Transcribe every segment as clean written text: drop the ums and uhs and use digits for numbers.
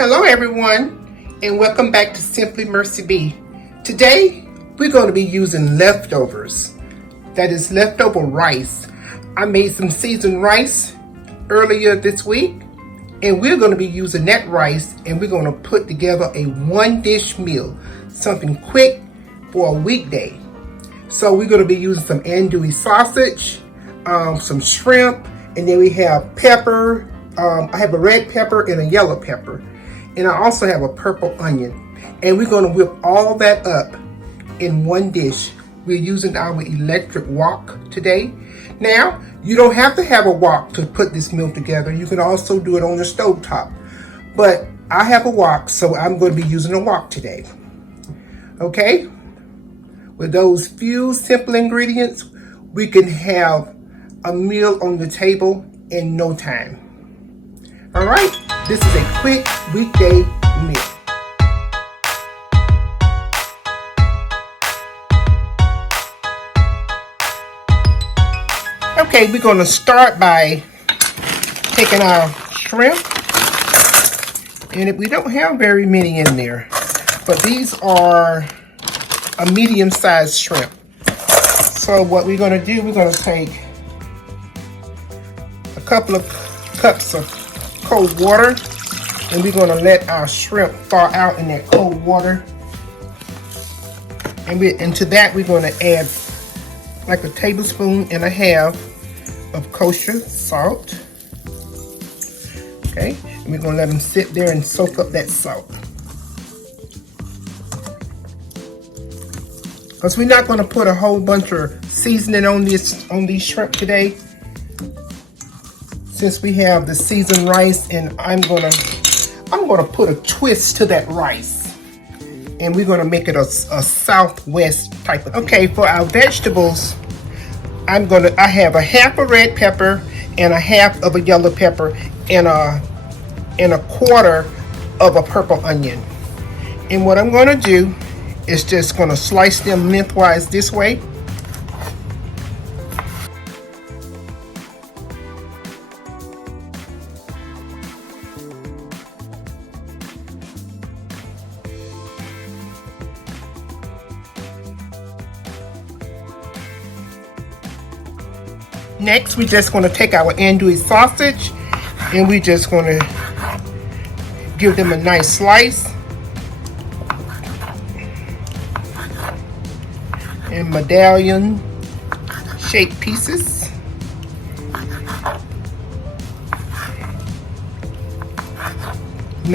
Hello everyone, and welcome back to Simply Mercy B. Today we're going to be using leftovers. That is leftover rice. I made some seasoned rice earlier this week, and we're going to be using that rice, and we're going to put together a one-dish meal, something quick for a weekday. So we're going to be using some andouille sausage, some shrimp, and then we have pepper. I have a red pepper and a yellow pepper. And I also have a purple onion. And we're going to whip all that up in one dish. We're using our electric wok today. Now, you don't have to have a wok to put this meal together. You can also do it on the stove top. But I have a wok, so I'm going to be using a wok today. Okay? With those few simple ingredients, we can have a meal on the table in no time. All right? This is a quick weekday meal. Okay, we're going to start by taking our shrimp. And we don't have very many in there, but these are a medium-sized shrimp. So what we're going to do, we're going to take a couple of cups of cold water, and we're going to let our shrimp thaw out in that cold water. And into that we're going to add like a tablespoon and a half of kosher salt. Okay, and we're going to let them sit there and soak up that salt. Because we're not going to put a whole bunch of seasoning on these shrimp today. Since we have the seasoned rice, and I'm gonna put a twist to that rice, and we're gonna make it a Southwest type of thing. Okay, for our vegetables, I have a half a red pepper and a half of a yellow pepper and a quarter of a purple onion. And what I'm gonna do is just gonna slice them lengthwise this way. Next, we're just going to take our andouille sausage, and we're just going to give them a nice slice. And medallion shaped pieces.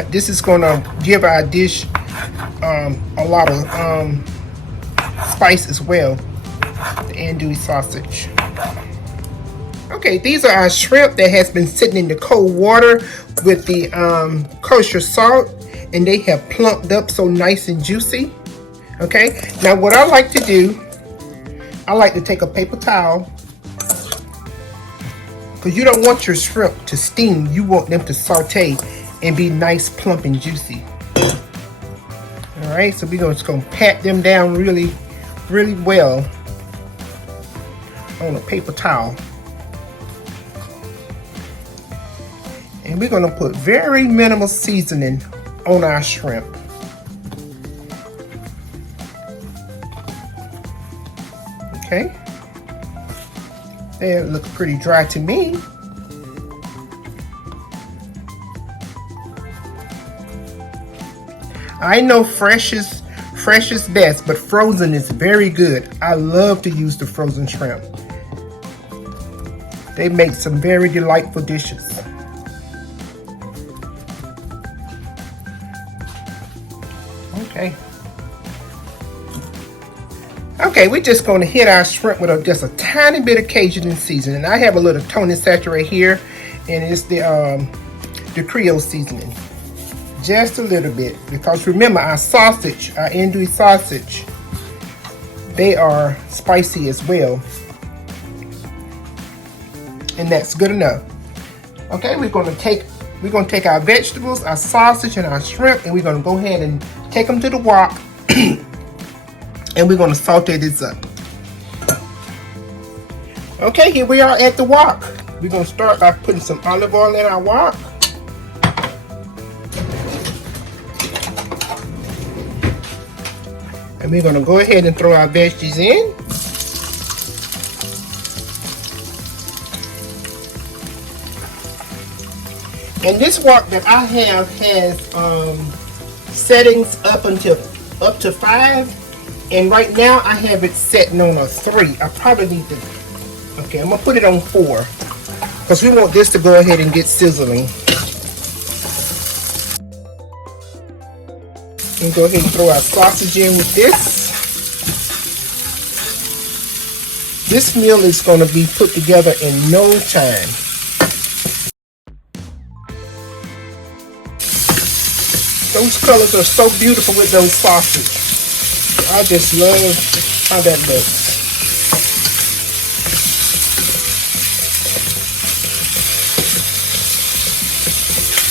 This is going to give our dish a lot of spice as well, the andouille sausage. Okay, these are our shrimp that has been sitting in the cold water with the kosher salt, and they have plumped up so nice and juicy. Okay, now what I like to do, I like to take a paper towel, because you don't want your shrimp to steam. You want them to saute and be nice, plump, and juicy. All right, so we're just going to pat them down really, really well on a paper towel. And we're going to put very minimal seasoning on our shrimp. Okay. That looks pretty dry to me. I know fresh is best, but frozen is very good. I love to use the frozen shrimp. They make some very delightful dishes. Okay, we're just going to hit our shrimp with just a tiny bit of cajun seasoning. I have a little Tony Saturate here, and it's the Creole seasoning. Just a little bit, because remember our sausage, our andouille sausage, they are spicy as well. And that's good enough. Okay, we're going to take our vegetables, our sausage, and our shrimp, and we're going to go ahead and take them to the wok. And we're going to saute this up. Okay, here we are at the wok. We're going to start by putting some olive oil in our wok. And we're going to go ahead and throw our veggies in. And this wok that I have has settings up to 5, and right now I have it setting on a 3. I probably need to. Okay, I'm gonna put it on 4 because we want this to go ahead and get sizzling. And go ahead and throw our sausage in with this. This meal is going to be put together in no time. Those colors are so beautiful with those sausage. I just love how that looks.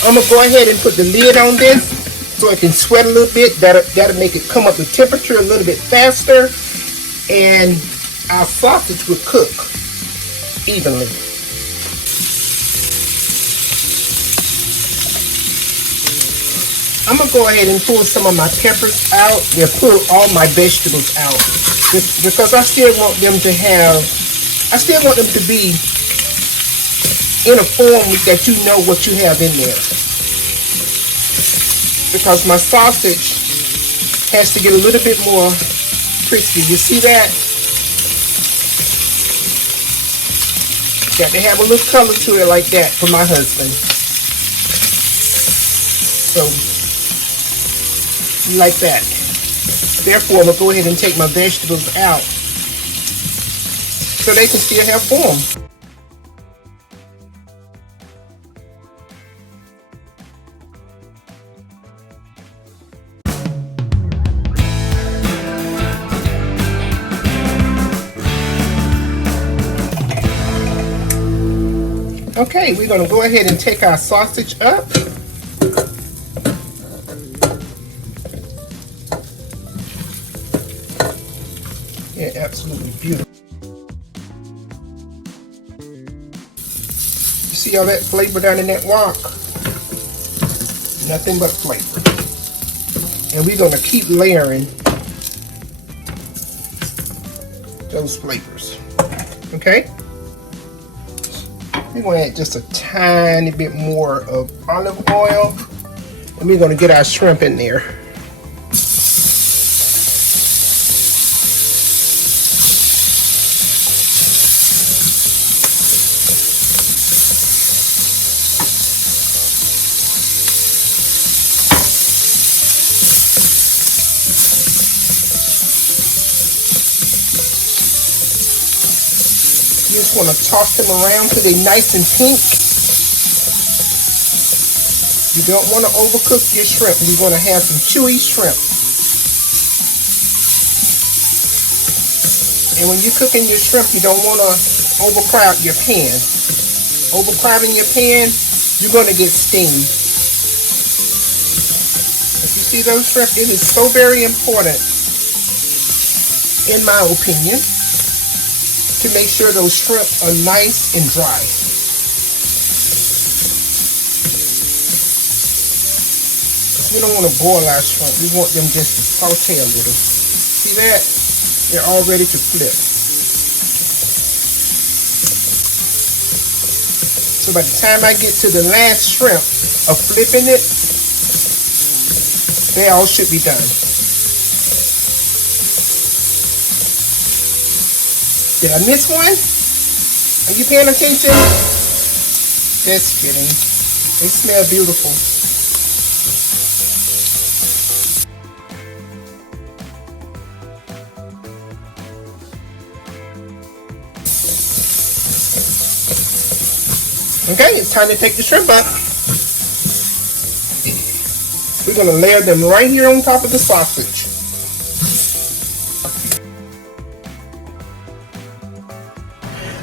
I'm going to go ahead and put the lid on this so it can sweat a little bit. That'll make it come up to temperature a little bit faster, and our sausage will cook evenly. I'm going to go ahead and pull some of my peppers out and pull all my vegetables out because I still want them to be in a form that you know what you have in there. Because my sausage has to get a little bit more crispy. You see that? Got to have a little color to it like that for my husband. So, like that. Therefore, I'm going to go ahead and take my vegetables out so they can still have form. Okay, we're going to go ahead and take our sausage up. Yeah, absolutely beautiful. You see all that flavor down in that wok? Nothing but flavor. And we're going to keep layering those flavors. Okay? We're going to add just a tiny bit more of olive oil, and we're going to get our shrimp in there. You just want to toss them around till they're nice and pink. You don't want to overcook your shrimp. You want to have some chewy shrimp. And when you're cooking your shrimp, you don't want to overcrowd your pan. Overcrowding your pan, you're going to get steam. If you see those shrimp, it is so very important, in my opinion, to make sure those shrimp are nice and dry. We don't want to boil our shrimp. We want them just to saute a little. See that? They're all ready to flip. So by the time I get to the last shrimp of flipping it, they all should be done. Did I miss one? Are you paying attention? Just kidding. They smell beautiful. Okay, it's time to take the shrimp out. We're going to layer them right here on top of the sausage.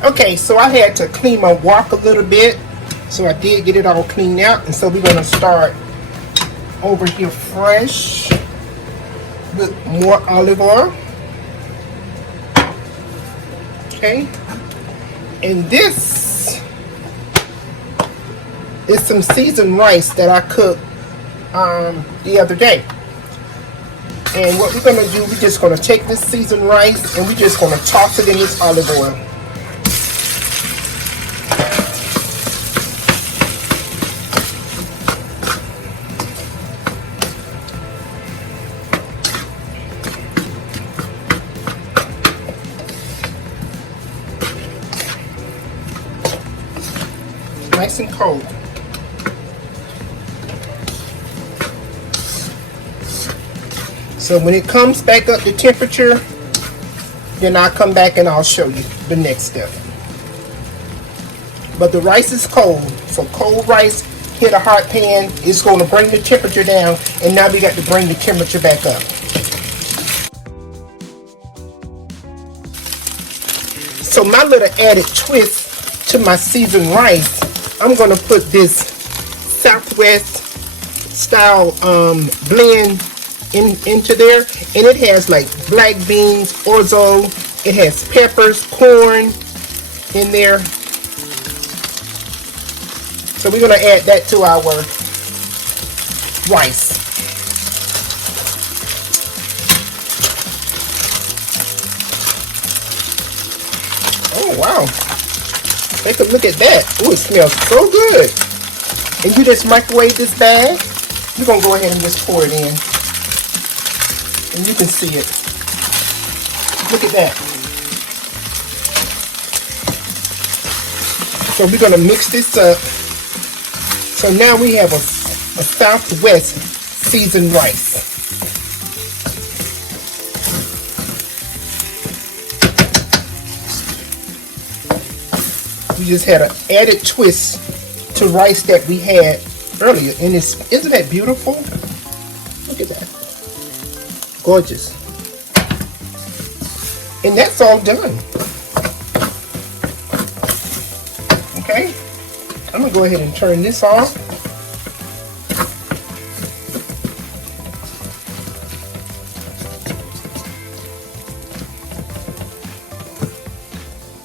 Okay, so I had to clean my wok a little bit, so I did get it all cleaned out, and so we're going to start over here fresh with more olive oil. Okay, and this is some seasoned rice that I cooked the other day. And what we're gonna do, we're just gonna take this seasoned rice and we're just gonna toss it in this olive oil. Nice and cold. So when it comes back up to temperature, then I'll come back and I'll show you the next step. But the rice is cold, so cold rice hit a hot pan, it's going to bring the temperature down, and now we got to bring the temperature back up. So my little added twist to my seasoned rice, I'm going to put this Southwest style blend into there, and it has like black beans, orzo, it has peppers, corn in there. So we're going to add that to our rice. Oh wow, take a look at that. Oh, it smells so good. And you just microwave this bag. You're going to go ahead and just pour it in. And you can see it. Look at that. So we're going to mix this up. So now we have a Southwest seasoned rice. We just had an added twist to rice that we had earlier. And isn't that beautiful? Look at that. Gorgeous. And that's all done. Okay, I'm gonna go ahead and turn this off.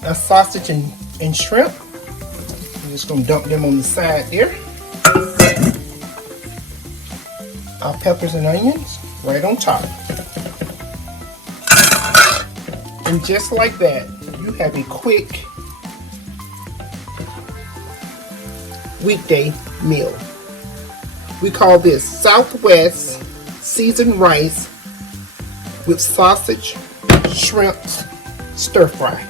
Our sausage and shrimp, I'm just gonna dump them on the side there. Our peppers and onions right on top. And just like that, you have a quick weekday meal. We call this Southwest seasoned rice with sausage, shrimp, stir fry.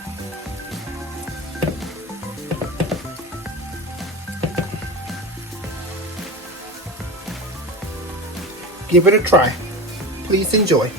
Give it a try. Please enjoy.